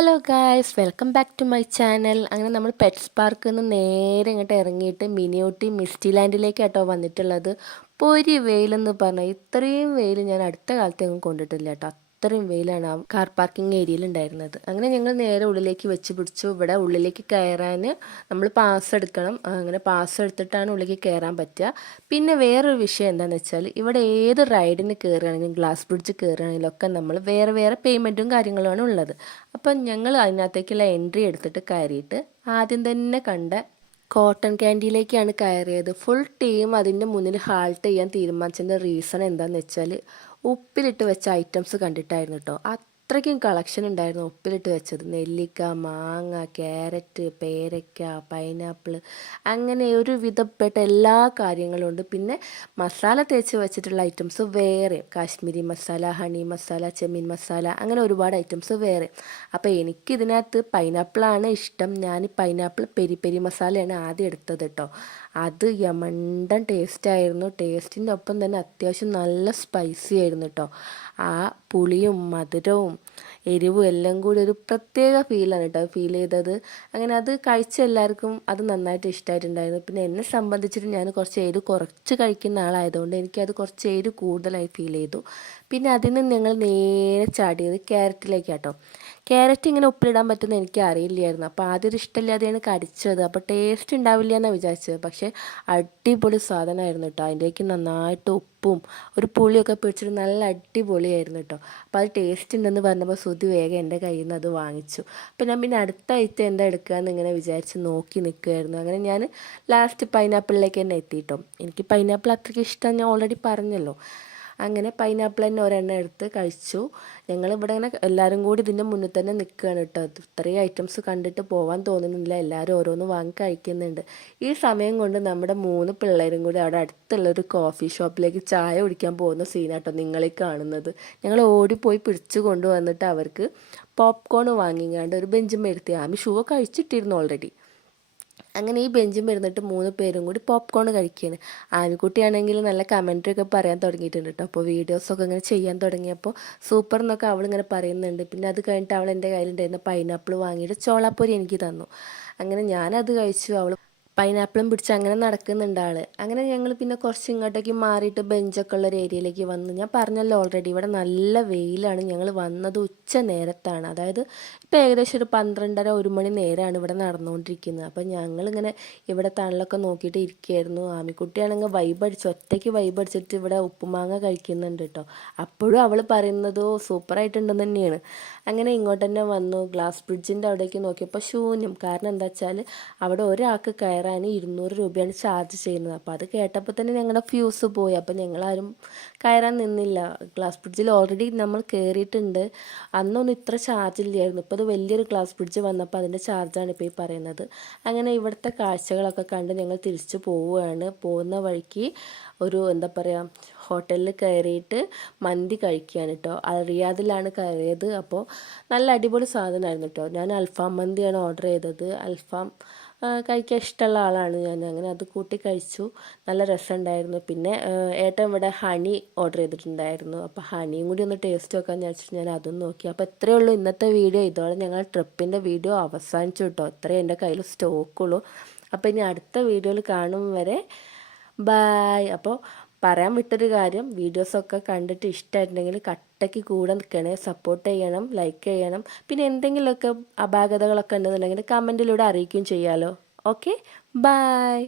Hello guys welcome back to my channel അങ്ങനെ നമ്മൾ pets പാർക്കിൽ നിന്ന് നേരെ ഇങ്ങോട്ട് ഇറങ്ങിയിട്ട് മിനിയോട്ടി മിസ്റ്റി ലാൻഡിലേക്ക് കേട്ടോ വന്നിട്ടുള്ളത്. പൊരി വെയിലെന്ന് പറഞ്ഞാൽ ഇത്രയും വെയിൽ ഞാൻ അടുത്ത കാലത്തേക്കും കൊണ്ടിട്ടില്ല കേട്ടോ. അത്രയും വെയിലാണ് ആ കാർ പാർക്കിംഗ് ഏരിയയിൽ ഉണ്ടായിരുന്നത്. അങ്ങനെ ഞങ്ങൾ നേരെ ഉള്ളിലേക്ക് വെച്ച് പിടിച്ചു. ഇവിടെ ഉള്ളിലേക്ക് കയറാൻ നമ്മൾ പാസ് എടുക്കണം. അങ്ങനെ പാസ് എടുത്തിട്ടാണ് ഉള്ളിലേക്ക് കയറാൻ പറ്റുക. പിന്നെ വേറൊരു വിഷയം എന്താണെന്ന് വെച്ചാൽ ഇവിടെ ഏത് റൈഡിന് കയറുകയാണെങ്കിലും ഗ്ലാസ് ബ്രിഡ്ജ് കയറുകയാണെങ്കിലും ഒക്കെ നമ്മൾ വേറെ വേറെ പേയ്മെന്റും കാര്യങ്ങളുമാണ് ഉള്ളത്. അപ്പം ഞങ്ങൾ അതിനകത്തേക്കുള്ള എൻട്രി എടുത്തിട്ട് കയറിയിട്ട് ആദ്യം തന്നെ കണ്ട കോട്ടൺ ക്യാൻഡിയിലേക്കാണ് കയറിയത്. ഫുൾ ടീം അതിന്റെ മുന്നിൽ ഹാൾട്ട് ചെയ്യാൻ തീരുമാനിച്ചതിന്റെ റീസൺ എന്താണെന്ന് വെച്ചാൽ ഉപ്പിലിട്ട് വെച്ച ഐറ്റംസ് കണ്ടിട്ടായിരുന്നു കേട്ടോ അത്രയ്ക്കും കളക്ഷൻ ഉണ്ടായിരുന്നു. ഉപ്പിലിട്ട് വെച്ചത്. നെല്ലിക്ക മാങ്ങ ക്യാരറ്റ് പേരയ്ക്ക പൈനാപ്പിൾ അങ്ങനെ ഒരു വിധപ്പെട്ട എല്ലാ കാര്യങ്ങളും ഉണ്ട്. പിന്നെ മസാല തേച്ച് വെച്ചിട്ടുള്ള ഐറ്റംസ് വേറെ. കാശ്മീരി മസാല ഹണി മസാല ചെമ്മീൻ മസാല അങ്ങനെ ഒരുപാട് ഐറ്റംസ് വേറെ. അപ്പോൾ എനിക്കിതിനകത്ത് പൈനാപ്പിളാണ് ഇഷ്ടം. ഞാൻ പൈനാപ്പിൾ പെരി പെരി മസാലയാണ് ആദ്യം എടുത്തത് കേട്ടോ അത് യമണ്ടൻ ടേസ്റ്റായിരുന്നു ടേസ്റ്റിന്റെ ഒപ്പം തന്നെ അത്യാവശ്യം നല്ല സ്പൈസി ആയിരുന്നു കേട്ടോ ആ പുളിയും മധുരവും എരിവും എല്ലാം കൂടി ഒരു പ്രത്യേക ഫീലാണ് കേട്ടോ ഫീൽ ചെയ്തത്. അങ്ങനെ അത് കഴിച്ച എല്ലാവർക്കും അത് നന്നായിട്ട് ഇഷ്ടമായിട്ടുണ്ടായിരുന്നു പിന്നെ എന്നെ സംബന്ധിച്ചിട്ട് ഞാൻ കുറച്ച് എരിവ് കുറച്ച് കഴിക്കുന്ന ആളായതുകൊണ്ട് എനിക്കത് കുറച്ച് എരിവ് കൂടുതലായി ഫീൽ ചെയ്തു. പിന്നെ അതിൽ നിന്ന് ഞങ്ങൾ നേരെ ചാടിയത് ക്യാരറ്റിലേക്ക് കേട്ടോ ക്യാരറ്റ് ഇങ്ങനെ ഉപ്പിലിടാൻ പറ്റുമെന്ന് എനിക്ക് അറിയില്ലായിരുന്നു. അപ്പോൾ ആദ്യം ഇഷ്ടമില്ലാതെയാണ് കടിച്ചത്. അപ്പോൾ ടേസ്റ്റ് ഉണ്ടാവില്ല എന്നാണ് വിചാരിച്ചത്. പക്ഷേ അടിപൊളി സാധനമായിരുന്നു കേട്ടോ. അതിന്റെയൊക്കെ നന്നായിട്ട് ഉപ്പും ഒരു പുളിയൊക്കെ പിടിച്ചിട്ട് നല്ല അടിപൊളിയായിരുന്നു കേട്ടോ. അപ്പോൾ അത് ടേസ്റ്റ് ഉണ്ടെന്ന് പറഞ്ഞപ്പോൾ സുതി വേഗം എന്റെ കയ്യിൽ നിന്ന് അത് വാങ്ങിച്ചു. അപ്പോൾ ഞാൻ പിന്നെ അടുത്ത ഐറ്റം എന്താ എടുക്കുകയെന്ന് ഇങ്ങനെ വിചാരിച്ച് നോക്കി നിൽക്കുമായിരുന്നു അങ്ങനെ ഞാൻ ലാസ്റ്റ് പൈനാപ്പിളിലേക്ക് തന്നെ എത്തിയിട്ടോ. എനിക്ക് പൈനാപ്പിൾ അത്രയ്ക്ക് ഇഷ്ടം ഞാൻ ഓൾറെഡി പറഞ്ഞല്ലോ. അങ്ങനെ പൈനാപ്പിൾ തന്നെ ഒരെണ്ണം എടുത്ത് കഴിച്ചു. ഞങ്ങൾ ഇവിടെ ഇങ്ങനെ എല്ലാവരും കൂടി ഇതിന്റെ മുന്നിൽ തന്നെ നിൽക്കുകയാണ് കേട്ടോ. ഇത്രയും ഐറ്റംസ് കണ്ടിട്ട് പോകാൻ തോന്നുന്നില്ല. എല്ലാവരും ഓരോന്ന് വാങ്ങി കഴിക്കുന്നുണ്ട്. ഈ സമയം കൊണ്ട് നമ്മുടെ മൂന്ന് പിള്ളേരും കൂടി അവിടെ അടുത്തുള്ള ഒരു കോഫി ഷോപ്പിലേക്ക് ചായ കുടിക്കാൻ പോകുന്ന സീനാട്ടോ നിങ്ങളെ കാണുന്നത്. ഞങ്ങൾ ഓടിപ്പോയി പിടിച്ചു കൊണ്ടുവന്നിട്ട് അവർക്ക് പോപ്കോൺ വാങ്ങിങ്ങാണ്ട് ഒരു ബെഞ്ചും എടുത്തി ആമി ഷൂ കഴിച്ചിട്ടിരുന്നു ഓൾറെഡി അങ്ങനെ ഈ ബെഞ്ചും ഇരുന്നിട്ട് മൂന്ന് പേരും കൂടി പോപ്കോൺ കഴിക്കുകയാണ് ആൺകുട്ടിയാണെങ്കിൽ നല്ല കമന്ററി ഒക്കെ പറയാൻ തുടങ്ങിയിട്ടുണ്ട് കേട്ടോ അപ്പോൾ വീഡിയോസൊക്കെ ഇങ്ങനെ ചെയ്യാൻ തുടങ്ങിയപ്പോൾ സൂപ്പർ എന്നൊക്കെ അവളിങ്ങനെ പറയുന്നുണ്ട്. പിന്നെ അത് കഴിഞ്ഞിട്ട് അവൾ എന്റെ കയ്യിലുണ്ടായിരുന്ന പൈനാപ്പിൾ വാങ്ങിയിട്ട് ചോളാപ്പൊരി എനിക്ക് തന്നു. അങ്ങനെ ഞാനത് കഴിച്ചു. അവൾ പൈനാപ്പിളും പിടിച്ച് അങ്ങനെ നടക്കുന്നുണ്ട് ആൾ. അങ്ങനെ ഞങ്ങൾ പിന്നെ കുറച്ച് ഇങ്ങോട്ടേക്ക് മാറിയിട്ട് ബെഞ്ചൊക്കെ ഉള്ള ഒരു ഏരിയയിലേക്ക് വന്നു. ഞാൻ പറഞ്ഞല്ലോ ഓൾറെഡി ഇവിടെ നല്ല വെയിലാണ്. ഞങ്ങൾ വന്നത് ഉച്ച നേരത്താണ്. അതായത് ഇപ്പോൾ ഏകദേശം ഒരു പന്ത്രണ്ടര ഒരു മണി നേരമാണ് ഇവിടെ നടന്നുകൊണ്ടിരിക്കുന്നത് അപ്പം ഞങ്ങളിങ്ങനെ ഇവിടെ തണലൊക്കെ നോക്കിയിട്ട് ഇരിക്കുകയായിരുന്നു ആമിക്കുട്ടിയാണെങ്കിൽ വൈബ് അടിച്ച് ഒറ്റയ്ക്ക് വൈബ് അടിച്ചിട്ട് ഇവിടെ ഉപ്പുമാങ്ങ കഴിക്കുന്നുണ്ട് കേട്ടോ അപ്പോഴും അവൾ പറയുന്നത് സൂപ്പറായിട്ടുണ്ടെന്ന് തന്നെയാണ്. അങ്ങനെ ഇങ്ങോട്ട് തന്നെ വന്നു ഗ്ലാസ് ബ്രിഡ്ജിന്റെ അവിടേക്ക് നോക്കിയപ്പോൾ ശൂന്യം. കാരണം എന്താ വെച്ചാൽ അവിടെ ഒരാൾക്ക് കയറാൻ ഇരുന്നൂറ് രൂപയാണ് ചാർജ് ചെയ്യുന്നത്. അപ്പോൾ അത് കേട്ടപ്പോൾ തന്നെ ഞങ്ങളുടെ ഫ്യൂസ് പോയി. അപ്പോൾ ഞങ്ങളാരും കയറാൻ നിന്നില്ല. ഗ്ലാസ് ബ്രിഡ്ജിൽ ഓൾറെഡി നമ്മൾ കയറിയിട്ടുണ്ട് അന്നൊന്നും ഇത്ര ചാർജ് ഇല്ലായിരുന്നു. ഇപ്പോൾ അത് വലിയൊരു ഗ്ലാസ് ബ്രിഡ്ജ് വന്നപ്പോൾ അതിന്റെ ചാർജാണ് ഇപ്പോൾ ഈ പറയുന്നത്. അങ്ങനെ ഇവിടുത്തെ കാഴ്ചകളൊക്കെ കണ്ട് ഞങ്ങൾ തിരിച്ചു പോവുകയാണ്. പോകുന്ന വഴിക്ക് ഒരു എന്താ പറയുക ഹോട്ടലിൽ കയറിയിട്ട് മന്തി കഴിക്കുകയാണ് കേട്ടോ റിയാദിലാണ് കയറിയത്. അപ്പോൾ നല്ല അടിപൊളി സാധനമായിരുന്നു കേട്ടോ ഞാൻ അൽഫാം മന്തിയാണ് ഓർഡർ ചെയ്തത്. അൽഫാം കഴിക്കാൻ ഇഷ്ടമുള്ള ആളാണ് ഞാൻ. അങ്ങനെ അത് കൂട്ടി കഴിച്ചു. നല്ല രസമുണ്ടായിരുന്നു. പിന്നെ ഏട്ടൻ ഇവിടെ ഹണി ഓർഡർ ചെയ്തിട്ടുണ്ടായിരുന്നു. അപ്പോൾ ഹണിയും കൂടി ഒന്ന് ടേസ്റ്റ് നോക്കാൻ വിചാരിച്ചിട്ട് ഞാൻ അതും നോക്കി. അപ്പോൾ ഇത്രയേ ഉള്ളൂ ഇന്നത്തെ വീഡിയോ ഇതോടെ ഞങ്ങൾ ട്രിപ്പിന്റെ വീഡിയോ അവസാനിച്ചു കേട്ടോ. ഇത്രയും എന്റെ കയ്യിൽ സ്റ്റോക്കുള്ളൂ അപ്പോൾ ഇനി അടുത്ത വീഡിയോയിൽ കാണും വരെ. ബായ് അപ്പോൾ പറയാൻ വിട്ടൊരു കാര്യം വീഡിയോസൊക്കെ കണ്ടിട്ട് ഇഷ്ടമായിട്ടുണ്ടെങ്കിൽ കട്ടയ്ക്ക് കൂടെ നിൽക്കണേ സപ്പോർട്ട് ചെയ്യണം ലൈക്ക് ചെയ്യണം. പിന്നെ എന്തെങ്കിലുമൊക്കെ അപാകതകളൊക്കെ ഉണ്ടെന്നുണ്ടെങ്കിൽ കമന്റിലൂടെ അറിയിക്കുകയും ചെയ്യാമല്ലോ ഓക്കെ ബായ്